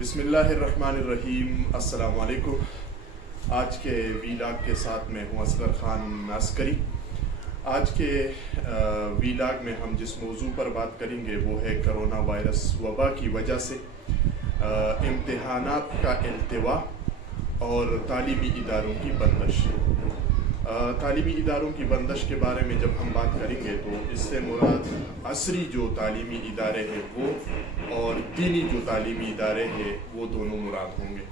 بسم اللہ الرحمن الرحیم، السلام علیکم۔ آج کے ویلاگ کے ساتھ میں ہوں اصغر خان عسکری۔ آج کے ویلاگ میں ہم جس موضوع پر بات کریں گے وہ ہے کرونا وائرس وبا کی وجہ سے امتحانات کا التوا اور تعلیمی اداروں کی بندش۔ تعلیمی اداروں کی بندش کے بارے میں جب ہم بات کریں گے تو اس سے مراد عصری جو تعلیمی ادارے ہیں وہ اور دینی جو تعلیمی ادارے ہیں وہ دونوں مراد ہوں گے۔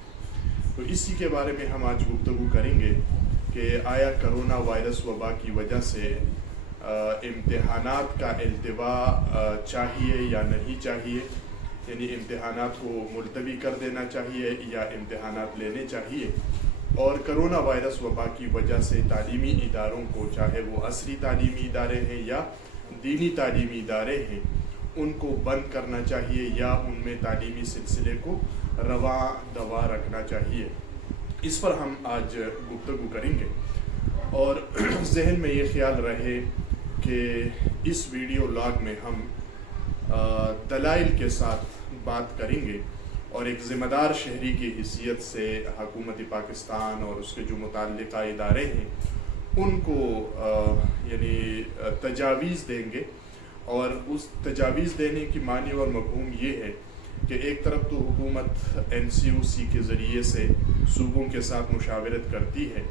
تو اسی کے بارے میں ہم آج گفتگو کریں گے کہ آیا کرونا وائرس وبا کی وجہ سے امتحانات کا التوا چاہیے یا نہیں چاہیے، یعنی امتحانات کو ملتوی کر دینا چاہیے یا امتحانات لینے چاہیے، اور کرونا وائرس وبا کی وجہ سے تعلیمی اداروں کو، چاہے وہ عصری تعلیمی ادارے ہیں یا دینی تعلیمی ادارے ہیں، ان کو بند کرنا چاہیے یا ان میں تعلیمی سلسلے کو رواں دوا رکھنا چاہیے۔ اس پر ہم آج گفتگو کریں گے، اور ذہن میں یہ خیال رہے کہ اس ویڈیو لاگ میں ہم دلائل کے ساتھ بات کریں گے اور ایک ذمہ دار شہری کی حیثیت سے حکومت پاکستان اور اس کے جو متعلقہ ادارے ہیں ان کو یعنی تجاویز دیں گے، اور اس تجاویز دینے کی معنی اور مفہوم یہ ہے کہ ایک طرف تو حکومت NCOC کے ذریعے سے صوبوں کے ساتھ مشاورت کرتی ہے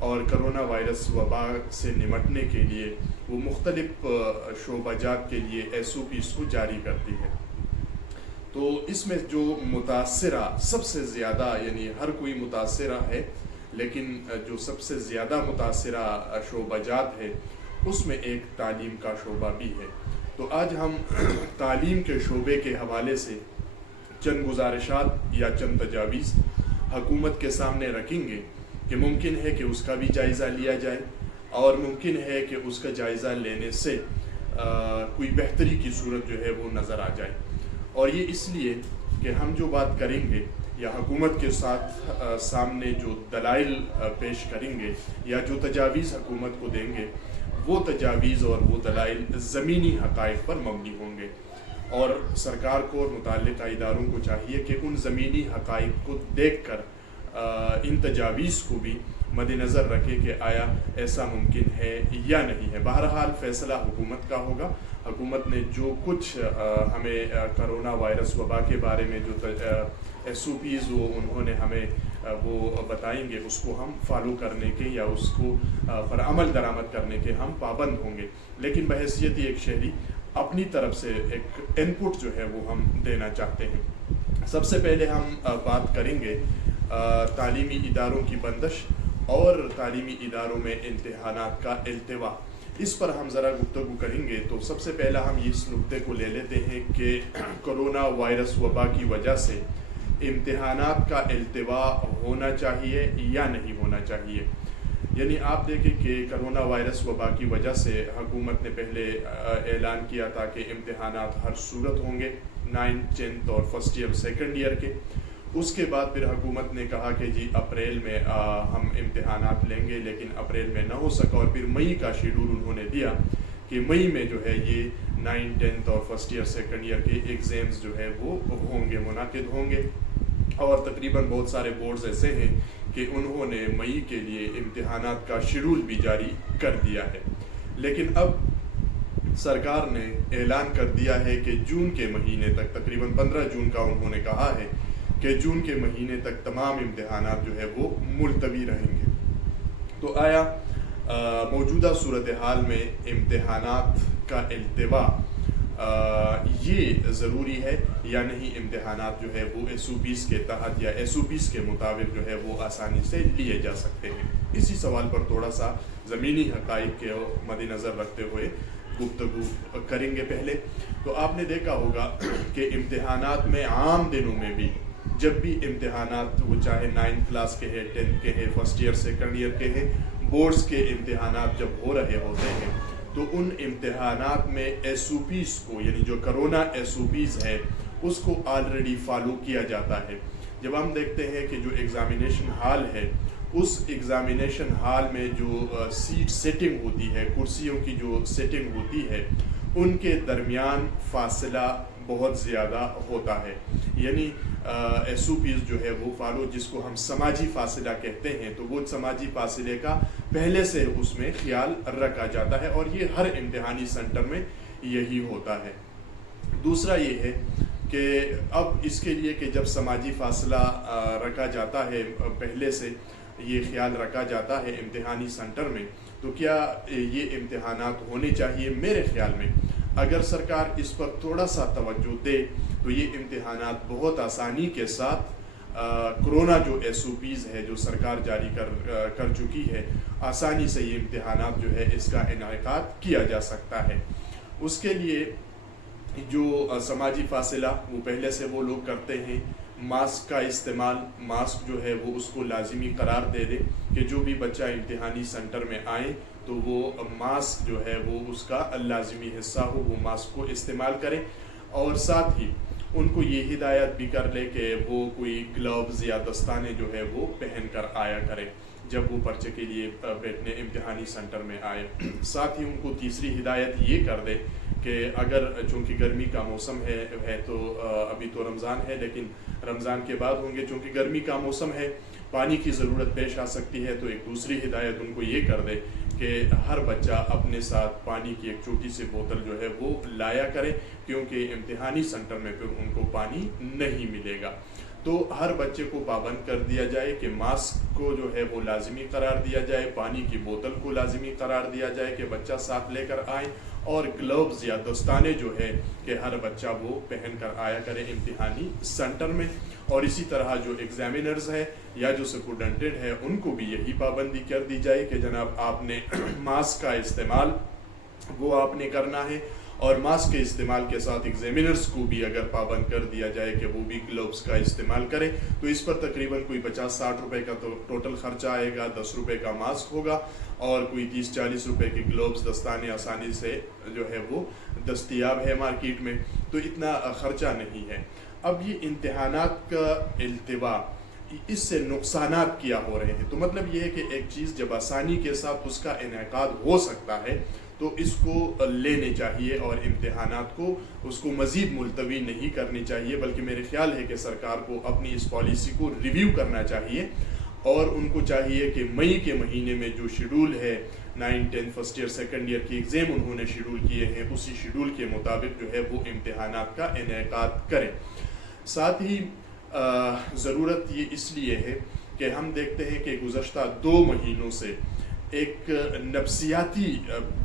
اور کرونا وائرس وبا سے نمٹنے کے لیے وہ مختلف شعبہ جات کے لیے SOPs کو جاری کرتی ہے۔ تو اس میں جو متاثرہ سب سے زیادہ، یعنی ہر کوئی متاثرہ ہے لیکن جو سب سے زیادہ متاثرہ شعبہ جات ہے اس میں ایک تعلیم کا شعبہ بھی ہے۔ تو آج ہم تعلیم کے شعبے کے حوالے سے چند گزارشات یا چند تجاویز حکومت کے سامنے رکھیں گے کہ ممکن ہے کہ اس کا بھی جائزہ لیا جائے، اور ممکن ہے کہ اس کا جائزہ لینے سے کوئی بہتری کی صورت جو ہے وہ نظر آ جائے۔ اور یہ اس لیے کہ ہم جو بات کریں گے یا حکومت کے ساتھ سامنے جو دلائل پیش کریں گے یا جو تجاویز حکومت کو دیں گے، وہ تجاویز اور وہ دلائل زمینی حقائق پر مبنی ہوں گے، اور سرکار کو اور متعلقہ اداروں کو چاہیے کہ ان زمینی حقائق کو دیکھ کر ان تجاویز کو بھی مد نظر رکھے کہ آیا ایسا ممکن ہے یا نہیں ہے۔ بہرحال فیصلہ حکومت کا ہوگا۔ حکومت نے جو کچھ ہمیں کرونا وائرس وبا کے بارے میں جو SOPs وہ انہوں نے ہمیں وہ بتائیں گے، اس کو ہم فالو کرنے کے یا اس کو پر عمل درآمد کرنے کے ہم پابند ہوں گے، لیکن بحیثیت ایک شہری اپنی طرف سے ایک ان پٹ جو ہے وہ ہم دینا چاہتے ہیں۔ سب سے پہلے ہم بات کریں گے تعلیمی اداروں کی بندش اور تعلیمی اداروں میں امتحانات کا التوا۔ اس پر ہم ذرا گفتگو کریں گے۔ تو سب سے پہلا ہم اس نقطے کو لے لیتے ہیں کہ کرونا وائرس وبا کی وجہ سے امتحانات کا التوا ہونا چاہیے یا نہیں ہونا چاہیے۔ یعنی آپ دیکھیں کہ کرونا وائرس وبا کی وجہ سے حکومت نے پہلے اعلان کیا تھا کہ امتحانات ہر صورت ہوں گے 9th 10th اور فرسٹ ایئر سیکنڈ ایئر کے۔ اس کے بعد پھر حکومت نے کہا کہ جی اپریل میں ہم امتحانات لیں گے، لیکن اپریل میں نہ ہو سکا، اور پھر مئی کا شیڈول انہوں نے دیا کہ مئی میں جو ہے یہ 9th 10th اور فرسٹ ایئر سیکنڈ ایئر کے ایگزامز جو ہے وہ ہوں گے، منعقد ہوں گے۔ اور تقریباً بہت سارے بورڈز ایسے ہیں کہ انہوں نے مئی کے لیے امتحانات کا شیڈول بھی جاری کر دیا ہے، لیکن اب سرکار نے اعلان کر دیا ہے کہ جون کے مہینے تک، تقریباً 15 جون کا انہوں نے کہا ہے کہ جون کے مہینے تک تمام امتحانات جو ہے وہ ملتوی رہیں گے۔ تو آیا موجودہ صورتحال میں امتحانات کا التوا یہ ضروری ہے یا نہیں؟ امتحانات جو ہے وہ SOPs کے تحت یا SOPs کے مطابق جو ہے وہ آسانی سے لیے جا سکتے ہیں؟ اسی سوال پر تھوڑا سا زمینی حقائق کے مد نظر رکھتے ہوئے گفتگو کریں گے۔ پہلے تو آپ نے دیکھا ہوگا کہ امتحانات میں عام دنوں میں بھی جب بھی امتحانات وہ چاہے 9th کلاس کے ہیں، 10th کے ہیں، فرسٹ ایئر سیکنڈ ایئر کے ہیں، بورڈز کے امتحانات جب ہو رہے ہوتے ہیں تو ان امتحانات میں SOPs کو، یعنی جو کرونا SOPs ہے اس کو آلریڈی فالو کیا جاتا ہے۔ جب ہم دیکھتے ہیں کہ جو ایگزامینیشن ہال ہے، اس ایگزامینیشن ہال میں جو سیٹ سیٹنگ ہوتی ہے، کرسیوں کی جو سیٹنگ ہوتی ہے، ان کے درمیان فاصلہ بہت زیادہ ہوتا ہے. یعنی SOPs جو ہے وہ فالو، جس کو ہم سماجی فاصلہ کہتے ہیں، تو وہ سماجی فاصلے کا پہلے سے اس میں خیال رکھا جاتا ہے، اور یہ ہر امتحانی سینٹر میں یہی ہوتا ہے. دوسرا یہ ہے کہ اب اس کے لیے کہ جب سماجی فاصلہ رکھا جاتا ہے، پہلے سے یہ خیال رکھا جاتا ہے امتحانی سینٹر میں، تو کیا یہ امتحانات ہونے چاہیے؟ میرے خیال میں اگر سرکار اس پر تھوڑا سا توجہ دے تو یہ امتحانات بہت آسانی کے ساتھ کرونا جو SOPs ہے جو سرکار جاری کر چکی ہے، آسانی سے یہ امتحانات جو ہے اس کا انعقاد کیا جا سکتا ہے. اس کے لیے جو سماجی فاصلہ وہ پہلے سے وہ لوگ کرتے ہیں، ماسک کا استعمال، ماسک جو ہے وہ اس کو لازمی قرار دے دے کہ جو بھی بچہ امتحانی سینٹر میں آئے تو وہ ماسک جو ہے وہ اس کا لازمی حصہ ہو، وہ ماسک کو استعمال کرے. اور ساتھ ہی ان کو یہ ہدایت بھی کر لے کہ وہ کوئی گلوز یا دستانے جو ہے وہ پہن کر آیا کرے جب وہ پرچے کے لیے بیٹھنے امتحانی سینٹر میں آئے. ساتھ ہی ان کو تیسری ہدایت یہ کر دے کہ اگر چونکہ گرمی کا موسم ہے تو ابھی تو رمضان ہے، لیکن رمضان کے بعد ہوں گے، چونکہ گرمی کا موسم ہے، پانی کی ضرورت پیش آ سکتی ہے، تو ایک دوسری ہدایت ان کو یہ کر دے کہ ہر بچہ اپنے ساتھ پانی کی ایک چھوٹی سی بوتل جو ہے وہ لایا کرے، کیونکہ امتحانی سینٹر میں پھر ان کو پانی نہیں ملے گا. تو ہر بچے کو پابند کر دیا جائے کہ ماسک کو جو ہے وہ لازمی قرار دیا جائے، پانی کی بوتل کو لازمی قرار دیا جائے کہ بچہ ساتھ لے کر آئیں، اور گلوز یا دستانے جو ہے کہ ہر بچہ وہ پہن کر آیا کرے امتحانی سینٹر میں. اور اسی طرح جو ایگزامینرز ہے یا جو سپرنٹینڈنٹ ہے ان کو بھی یہی پابندی کر دی جائے کہ جناب آپ نے ماسک کا استعمال وہ آپ نے کرنا ہے، اور ماسک کے استعمال کے ساتھ ایگزامینرز کو بھی اگر پابند کر دیا جائے کہ وہ بھی گلوز کا استعمال کرے، تو اس پر تقریباً کوئی 50-60 روپے کا تو ٹوٹل خرچہ آئے گا. 10 روپے کا ماسک ہوگا اور کوئی 30-40 روپے کے گلوز دستانے آسانی سے جو ہے وہ دستیاب ہے مارکیٹ میں، تو اتنا خرچہ نہیں ہے. اب یہ امتحانات کا التوا، اس سے نقصانات کیا ہو رہے ہیں؟ تو مطلب یہ ہے کہ ایک چیز جب آسانی کے ساتھ اس کا انعقاد ہو سکتا ہے تو اس کو لینے چاہیے، اور امتحانات کو اس کو مزید ملتوی نہیں کرنی چاہیے، بلکہ میرے خیال ہے کہ سرکار کو اپنی اس پالیسی کو ریویو کرنا چاہیے، اور ان کو چاہیے کہ مئی کے مہینے میں جو شیڈول ہے 9, 10 فرسٹ ایئر سیکنڈ ایئر کی ایگزام انہوں نے شیڈول کیے ہیں، اسی شیڈول کے مطابق جو ہے وہ امتحانات کا انعقاد کریں. ساتھ ہی ضرورت یہ اس لیے ہے کہ ہم دیکھتے ہیں کہ گزشتہ 2 مہینوں سے ایک نفسیاتی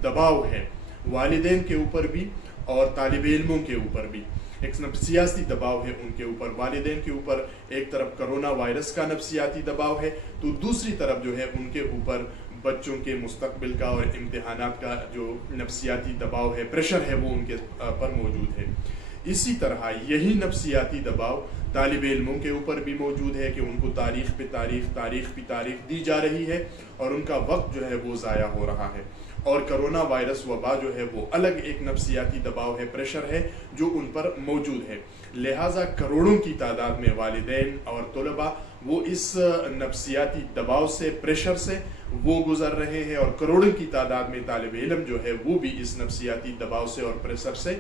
دباؤ ہے والدین کے اوپر بھی اور طالب علموں کے اوپر بھی. ایک نفسیاتی دباؤ ہے ان کے اوپر، والدین کے اوپر ایک طرف کرونا وائرس کا نفسیاتی دباؤ ہے، تو دوسری طرف جو ہے ان کے اوپر بچوں کے مستقبل کا اور امتحانات کا جو نفسیاتی دباؤ ہے، پریشر ہے، وہ ان کے پر موجود ہے. اسی طرح یہی نفسیاتی دباؤ طالب علموں کے اوپر بھی موجود ہے کہ ان کو تاریخ پہ تاریخ دی جا رہی ہے، اور ان کا وقت جو ہے وہ ضائع ہو رہا ہے. اور کرونا وائرس وبا جو ہے وہ الگ ایک نفسیاتی دباؤ ہے، پریشر ہے جو ان پر موجود ہے. لہٰذا کروڑوں کی تعداد میں والدین اور طلباء وہ اس نفسیاتی دباؤ سے، پریشر سے وہ گزر رہے ہیں، اور کروڑوں کی تعداد میں طالب علم جو ہے وہ بھی اس نفسیاتی دباؤ سے اور پریشر سے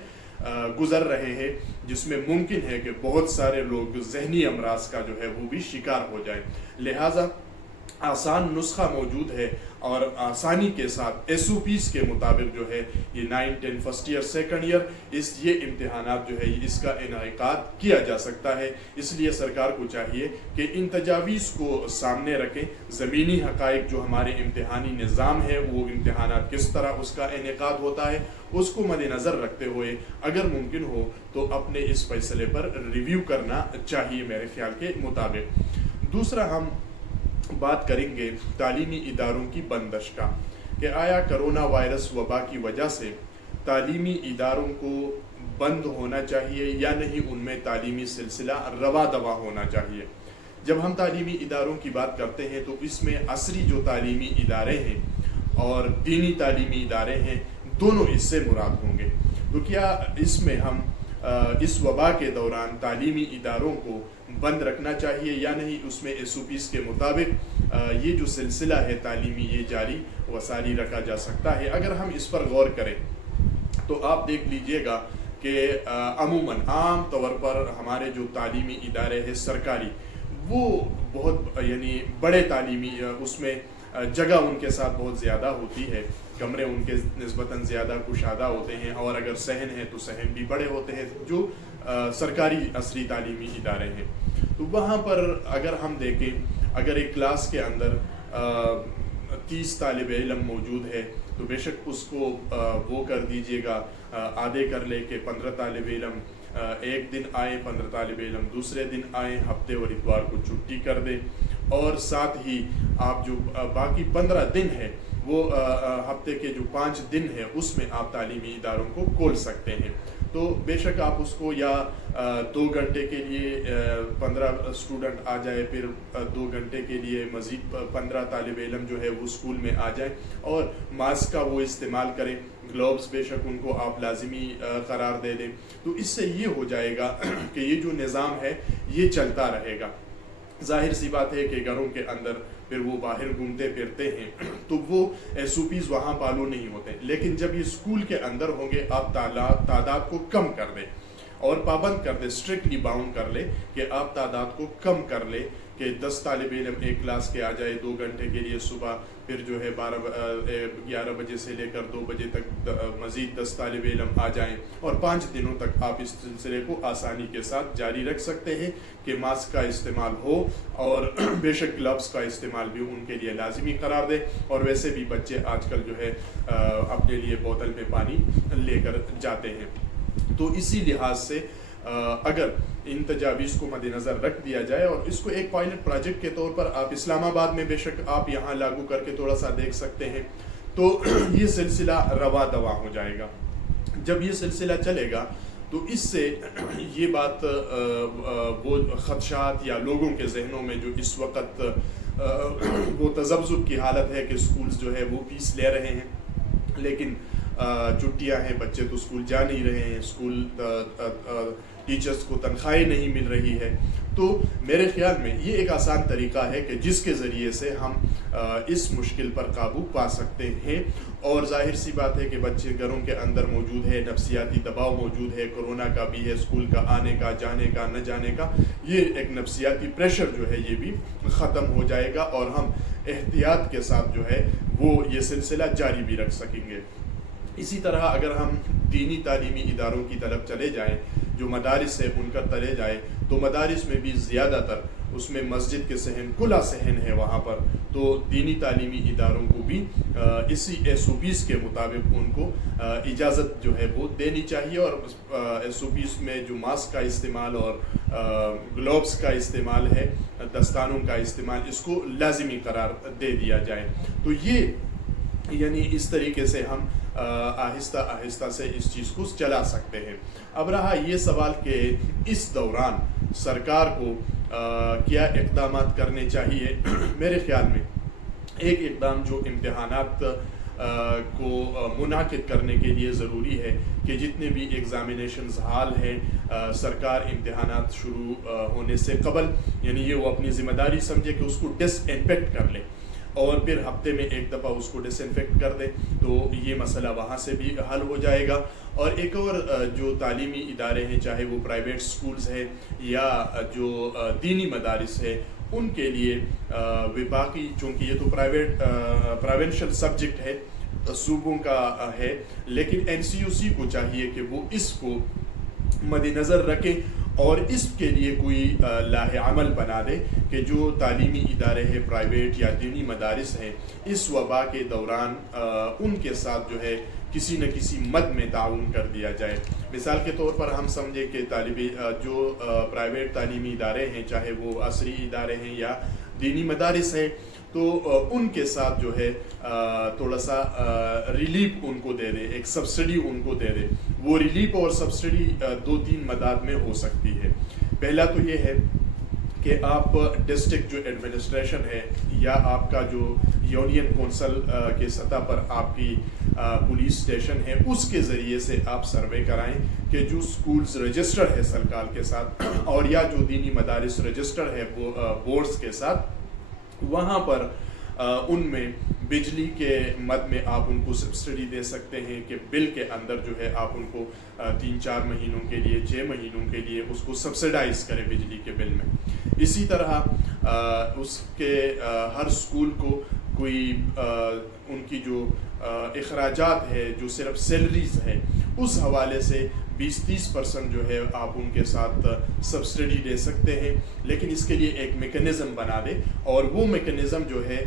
گزر رہے ہیں، جس میں ممکن ہے کہ بہت سارے لوگ ذہنی امراض کا جو ہے وہ بھی شکار ہو جائیں. لہٰذا آسان نسخہ موجود ہے، اور آسانی کے ساتھ SOPs کے مطابق جو ہے یہ 9, 10 فرسٹ ایئر سیکنڈ ایئر یہ امتحانات جو ہے اس کا انعقاد کیا جا سکتا ہے. اس لیے سرکار کو چاہیے کہ ان تجاویز کو سامنے رکھیں، زمینی حقائق جو ہمارے امتحانی نظام ہے، وہ امتحانات کس طرح اس کا انعقاد ہوتا ہے، اس کو مد نظر رکھتے ہوئے اگر ممکن ہو تو اپنے اس فیصلے پر ریویو کرنا چاہیے میرے خیال کے مطابق. دوسرا ہم بات کریں گے تعلیمی اداروں کی بندش کا، کہ آیا کرونا وائرس وبا کی وجہ سے تعلیمی اداروں کو بند ہونا چاہیے یا نہیں، ان میں تعلیمی سلسلہ رواں دواں ہونا چاہیے. جب ہم تعلیمی اداروں کی بات کرتے ہیں تو اس میں عصری جو تعلیمی ادارے ہیں اور دینی تعلیمی ادارے ہیں، دونوں اس سے مراد ہوں گے. تو کیا اس میں ہم اس وبا کے دوران تعلیمی اداروں کو بند رکھنا چاہیے یا نہیں؟ اس میں SOPs کے مطابق یہ جو سلسلہ ہے تعلیمی یہ جاری و ساری رکھا جا سکتا ہے. اگر ہم اس پر غور کریں تو آپ دیکھ لیجئے گا کہ عموماً عام طور پر ہمارے جو تعلیمی ادارے ہیں سرکاری، وہ بہت یعنی بڑے تعلیمی اس میں جگہ ان کے ساتھ بہت زیادہ ہوتی ہے، کمرے ان کے نسبتاً زیادہ کشادہ ہوتے ہیں، اور اگر صحن ہے تو صحن بھی بڑے ہوتے ہیں جو سرکاری عصری تعلیمی ادارے ہیں۔ تو وہاں پر اگر ہم دیکھیں، اگر ایک کلاس کے اندر 30 طالب علم موجود ہے تو بے شک اس کو وہ کر دیجئے گا، آدھے کر لے کہ 15 طالب علم ایک دن آئیں، 15 طالب علم دوسرے دن آئیں، ہفتے اور اتوار کو چھٹی کر دیں، اور ساتھ ہی آپ جو باقی 15 دن ہے وہ ہفتے کے جو 5 دن ہے اس میں آپ تعلیمی اداروں کو کھول سکتے ہیں۔ تو بے شک آپ اس کو یا 2 گھنٹے کے لیے 15 اسٹوڈنٹ آ جائے، پھر 2 گھنٹے کے لیے مزید 15 طالب علم جو ہے وہ اسکول میں آ جائیں، اور ماسک کا وہ استعمال کریں، گلوبز بے شک ان کو آپ لازمی قرار دے دیں۔ تو اس سے یہ ہو جائے گا کہ یہ جو نظام ہے یہ چلتا رہے گا۔ ظاہر سی بات ہے کہ گھروں کے اندر پھر وہ باہر گھومتے پھرتے ہیں تو وہ ایس او پیز وہاں فالو نہیں ہوتے، لیکن جب یہ اسکول کے اندر ہوں گے آپ تعداد کو کم کر دیں اور پابند کر دیں، اسٹرکٹلی باؤنڈ کر لے کہ آپ تعداد کو کم کر لے کہ 10 طالب علم ایک کلاس کے آ جائے 2 گھنٹے کے لیے صبح، پھر جو ہے 11 بجے سے لے کر 2 بجے تک مزید 10 طالب علم آ جائیں، اور 5 دنوں تک آپ اس سلسلے کو آسانی کے ساتھ جاری رکھ سکتے ہیں کہ ماسک کا استعمال ہو، اور بے شک گلوز کا استعمال بھی ان کے لیے لازمی قرار دے۔ اور ویسے بھی بچے آج کل جو ہے اپنے لیے بوتل میں پانی لے کر جاتے ہیں۔ تو اسی لحاظ سے اگر ان تجاویز کو مد نظر رکھ دیا جائے، اور اس کو ایک پائلٹ پروجیکٹ کے طور پر آپ اسلام آباد میں بے شک آپ یہاں لاگو کر کے تھوڑا سا دیکھ سکتے ہیں، تو یہ سلسلہ روا دوا ہو جائے گا۔ جب یہ سلسلہ چلے گا تو اس سے یہ بات وہ خدشات یا لوگوں کے ذہنوں میں جو اس وقت وہ تذبذب کی حالت ہے کہ سکولز جو ہے وہ فیس لے رہے ہیں لیکن چھٹیاں ہیں، بچے تو اسکول جا نہیں رہے ہیں، اسکول ٹیچرز کو تنخواہیں نہیں مل رہی ہے، تو میرے خیال میں یہ ایک آسان طریقہ ہے کہ جس کے ذریعے سے ہم اس مشکل پر قابو پا سکتے ہیں۔ اور ظاہر سی بات ہے کہ بچے گھروں کے اندر موجود ہے، نفسیاتی دباؤ موجود ہے، کورونا کا بھی ہے، اسکول کا آنے کا، جانے کا، نہ جانے کا، یہ ایک نفسیاتی پریشر جو ہے یہ بھی ختم ہو جائے گا، اور ہم احتیاط کے ساتھ جو ہے وہ یہ سلسلہ جاری بھی رکھ سکیں گے۔ اسی طرح اگر ہم دینی تعلیمی اداروں کی طرف چلے جائیں، جو مدارس ہے ان کا چلے جائیں، تو مدارس میں بھی زیادہ تر اس میں مسجد کے صحن، کھلا صحن ہے وہاں پر، تو دینی تعلیمی اداروں کو بھی اسی ایس او پیز کے مطابق ان کو اجازت جو ہے وہ دینی چاہیے، اور ایس او پیز میں جو ماسک کا استعمال اور گلوبز کا استعمال ہے، دستانوں کا استعمال، اس کو لازمی قرار دے دیا جائے۔ تو یہ یعنی اس طریقے سے ہم آہستہ آہستہ سے اس چیز کو چلا سکتے ہیں۔ اب رہا یہ سوال کہ اس دوران سرکار کو کیا اقدامات کرنے چاہیے، میرے خیال میں ایک اقدام جو امتحانات کو منعقد کرنے کے لیے ضروری ہے کہ جتنے بھی ایگزامینیشنز ہال ہیں، سرکار امتحانات شروع ہونے سے قبل یعنی یہ وہ اپنی ذمہ داری سمجھے کہ اس کو ڈس انفیکٹ کر لے، اور پھر ہفتے میں ایک دفعہ اس کو ڈس انفیکٹ کر دے، تو یہ مسئلہ وہاں سے بھی حل ہو جائے گا۔ اور ایک اور جو تعلیمی ادارے ہیں، چاہے وہ پرائیویٹ سکولز ہیں یا جو دینی مدارس ہیں، ان کے لیے وفاقی، چونکہ یہ تو پروونشل سبجیکٹ ہے، صوبوں کا ہے، لیکن این سی او سی کو چاہیے کہ وہ اس کو مد نظر رکھیں اور اس کے لیے کوئی لاہ عمل بنا دے کہ جو تعلیمی ادارے ہیں، پرائیویٹ یا دینی مدارس ہیں، اس وبا کے دوران ان کے ساتھ جو ہے کسی نہ کسی مد میں تعاون کر دیا جائے۔ مثال کے طور پر ہم سمجھیں کہ جو پرائیویٹ تعلیمی ادارے ہیں، چاہے وہ عصری ادارے ہیں یا دینی مدارس ہیں، تو ان کے ساتھ جو ہے تھوڑا سا ریلیف ان کو دے دے، ایک سبسڈی ان کو دے دے۔ وہ ریلیف اور سبسڈی 2-3 مداد میں ہو سکتی ہے۔ پہلا تو یہ ہے کہ آپ ڈسٹرکٹ جو ایڈمنسٹریشن ہے یا آپ کا جو یونین کونسل کے سطح پر آپ کی پولیس اسٹیشن ہے، اس کے ذریعے سے آپ سروے کرائیں کہ جو سکولز رجسٹر ہے سرکار کے ساتھ، اور یا جو دینی مدارس رجسٹر ہے بورڈز کے ساتھ، وہاں پر ان میں بجلی کے مد میں آپ ان کو سبسڈی دے سکتے ہیں کہ بل کے اندر جو ہے آپ ان کو 3-4 مہینوں کے لیے 6 مہینوں کے لیے اس کو سبسڈائز کریں بجلی کے بل میں. اسی طرح اس کے ہر اسکول کو کوئی ان کی جو اخراجات ہے جو صرف سیلریز ہے اس حوالے سے 20-30% جو ہے آپ ان کے ساتھ سبسڈی دے سکتے ہیں, لیکن اس کے لیے ایک میکنزم بنا دیں, اور وہ میکنزم جو ہے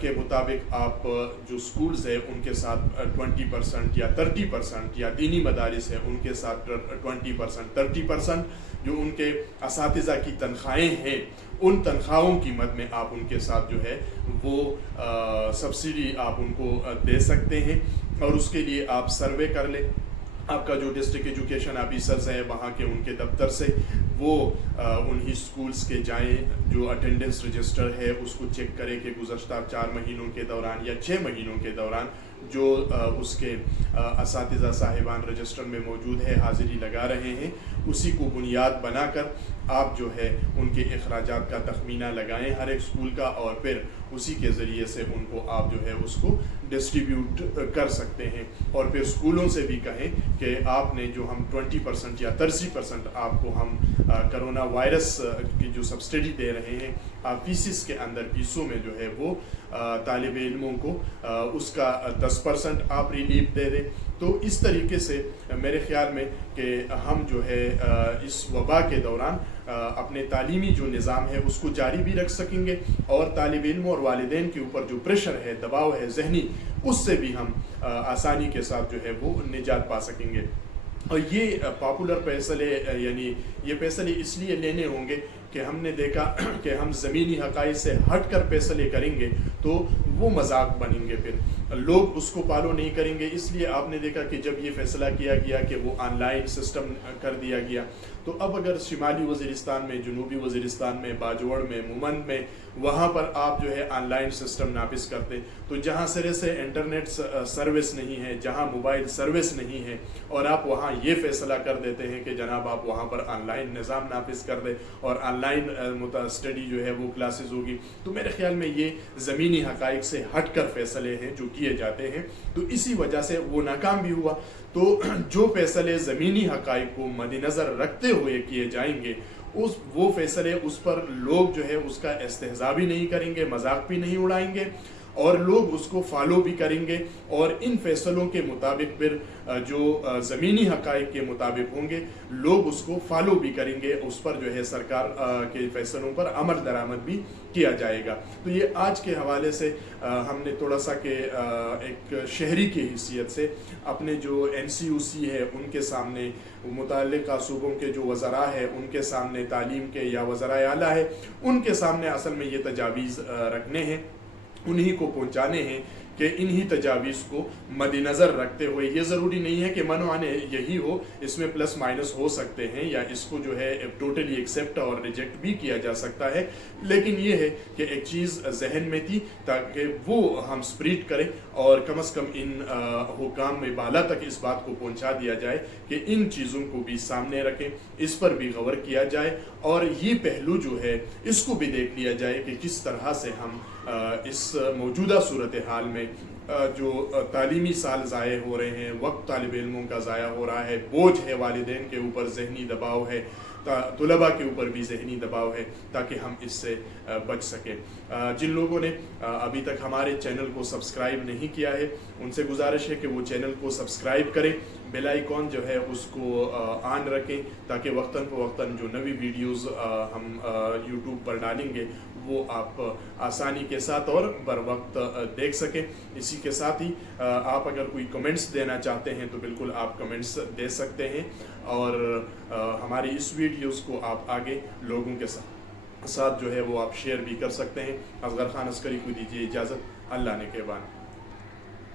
کے مطابق آپ جو سکولز ہیں ان کے ساتھ 20% یا 30% یا دینی مدارس ہیں ان کے ساتھ 20% 30% جو ان کے اساتذہ کی تنخواہیں ہیں ان تنخواہوں کی مد میں آپ ان کے ساتھ جو ہے وہ سبسڈی آپ ان کو دے سکتے ہیں. اور اس کے لیے آپ سروے کر لیں, آپ کا جو ڈسٹرکٹ ایجوکیشن آفیسرز ہیں وہاں کے ان کے دفتر سے وہ انہی سکولز کے جائیں, جو اٹینڈنس رجسٹر ہے اس کو چیک کریں کہ گزشتہ 4 مہینوں کے دوران یا 6 مہینوں کے دوران جو اس کے اساتذہ صاحبان رجسٹر میں موجود ہے حاضری لگا رہے ہیں, اسی کو بنیاد بنا کر آپ جو ہے ان کے اخراجات کا تخمینہ لگائیں ہر ایک سکول کا, اور پھر اسی کے ذریعے سے ان کو آپ جو ہے اس کو ڈسٹریبیوٹ کر سکتے ہیں. اور پھر اسکولوں سے بھی کہیں کہ آپ نے جو ہم 20% یا 30% آپ کو ہم کرونا وائرس کی جو سبسڈی دے رہے ہیں, آپ فیسز کے اندر فیسوں میں جو ہے وہ طالب علموں کو اس کا 10% آپ ریلیف دے دیں. تو اس طریقے سے میرے خیال میں کہ ہم جو ہے اس وبا کے دوران اپنے تعلیمی جو نظام ہے اس کو جاری بھی رکھ سکیں گے, اور طالب علموں اور والدین کے اوپر جو پریشر ہے, دباؤ ہے ذہنی, اس سے بھی ہم آسانی کے ساتھ جو ہے وہ نجات پا سکیں گے. اور یہ پاپولر فیصلے یعنی یہ فیصلے اس لیے لینے ہوں گے کہ ہم نے دیکھا کہ ہم زمینی حقائق سے ہٹ کر فیصلے کریں گے تو وہ مذاق بنیں گے, پھر لوگ اس کو فالو نہیں کریں گے. اس لیے آپ نے دیکھا کہ جب یہ فیصلہ کیا گیا کہ وہ آن لائن سسٹم کر دیا گیا, تو اب اگر شمالی وزیرستان میں, جنوبی وزیرستان میں, باجوڑ میں, مومند میں, وہاں پر آپ جو ہے آن لائن سسٹم نافذ کرتے, تو جہاں سرے سے انٹرنیٹ سروس نہیں ہے, جہاں موبائل سروس نہیں ہے, اور آپ وہاں یہ فیصلہ کر دیتے ہیں کہ جناب آپ وہاں پر آن لائن نظام نافذ کر دیں اور آن لائن اسٹڈی جو ہے وہ کلاسز ہوگی, تو میرے خیال میں یہ زمینی حقائق سے ہٹ کر فیصلے ہیں جو کیے جاتے ہیں. تو اسی وجہ سے وہ ناکام بھی ہوا. تو جو فیصلے زمینی حقائق کو مد نظر رکھتے ہوئے کیے جائیں گے, وہ فیصلے اس پر لوگ جو ہے اس کا استہزاء بھی نہیں کریں گے, مذاق بھی نہیں اڑائیں گے, اور لوگ اس کو فالو بھی کریں گے. اور ان فیصلوں کے مطابق پھر جو زمینی حقائق کے مطابق ہوں گے لوگ اس کو فالو بھی کریں گے, اس پر جو ہے سرکار کے فیصلوں پر عمل درآمد بھی کیا جائے گا. تو یہ آج کے حوالے سے ہم نے تھوڑا سا کہ ایک شہری کی حیثیت سے اپنے جو NCUC ہے ان کے سامنے, متعلقہ صوبوں کے جو وزراء ہے ان کے سامنے, تعلیم کے یا وزرائے اعلیٰ ہے ان کے سامنے اصل میں یہ تجاویز رکھنے ہیں, انہی کو پہنچانے ہیں کہ انہی تجاویز کو مد نظر رکھتے ہوئے, یہ ضروری نہیں ہے کہ منوانے یہی ہو, اس میں پلس مائنس ہو سکتے ہیں یا اس کو جو ہے ٹوٹلی ایکسیپٹ اور ریجیکٹ بھی کیا جا سکتا ہے, لیکن یہ ہے کہ ایک چیز ذہن میں تھی تاکہ وہ ہم سپریٹ کریں اور کم از کم ان حکام میں بالا تک اس بات کو پہنچا دیا جائے کہ ان چیزوں کو بھی سامنے رکھیں, اس پر بھی غور کیا جائے, اور یہ پہلو جو ہے اس کو بھی دیکھ لیا جائے کہ کس طرح سے ہم اس موجودہ صورتحال میں جو تعلیمی سال ضائع ہو رہے ہیں, وقت طالب علموں کا ضائع ہو رہا ہے, بوجھ ہے والدین کے اوپر, ذہنی دباؤ ہے, طلباء کے اوپر بھی ذہنی دباؤ ہے, تاکہ ہم اس سے بچ سکیں. جن لوگوں نے ابھی تک ہمارے چینل کو سبسکرائب نہیں کیا ہے ان سے گزارش ہے کہ وہ چینل کو سبسکرائب کریں, بیل آئیکن جو ہے اس کو آن رکھیں تاکہ وقتاً فوقتاً جو نئی ویڈیوز ہم یوٹیوب پر ڈالیں گے وہ آپ آسانی کے ساتھ اور بر وقت دیکھ سکیں. اسی کے ساتھ ہی آپ اگر کوئی کمنٹس دینا چاہتے ہیں تو بالکل آپ کمنٹس دے سکتے ہیں, اور ہماری اس ویڈیوز کو آپ آگے لوگوں کے ساتھ جو ہے وہ آپ شیئر بھی کر سکتے ہیں. اصغر خان عسکری کو دیجیے اجازت. اللہ نے کے بان.